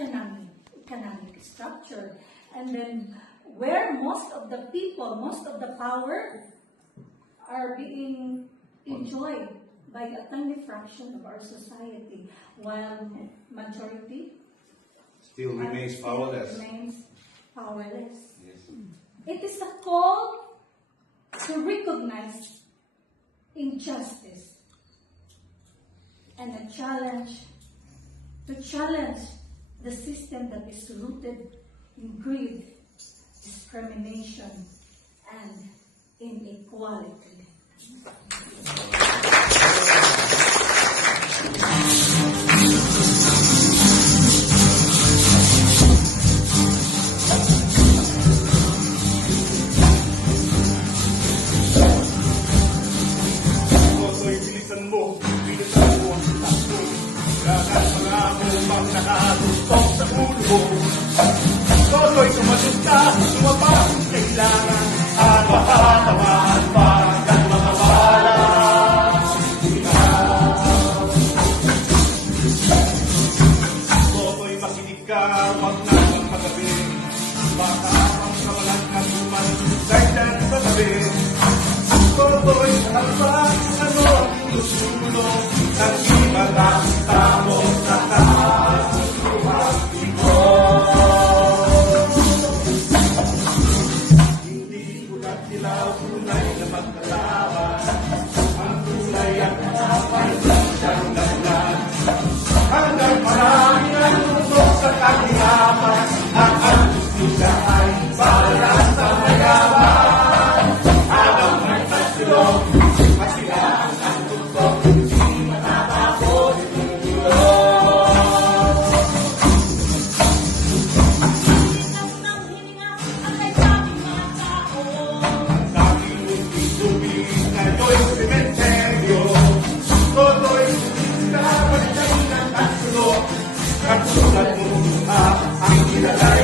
economic structure. And then where most of the people, most of the power are being enjoyed by a tiny fraction of our society, while majority Still remains powerless. Yes. It is a call to recognize injustice and a challenge to challenge the system that is rooted in greed, discrimination, and inequality. Toto'y bilisan mo ang takbo. Lahat mga umang nakatutok sa ulo. Toto'y tumatot ka, sumapa kung kailangan. At makatamaan para kang makabala. Toto'y makinig ka, wag na kang magabi. Baka ang kawalan na tuman, dahil dyan sa tabi. Toto'y harapan, ano ang sulong ng iba tamo sa taas. Hindi ulat dilaw, tunay na magkalaban. Ang tunay at matapay siyang dahilan. Hanggang maraming ang tusok sa kahiyapan. Ang justisya ay para sa mayaman. Habang may pagsulong, masilaan ang tusok. Hindi matatapos yung Diyos. Dahil tubig ngayon sementeryo. Toto'y na pagkain ng pagsulong. Katulad mo ang kinalay.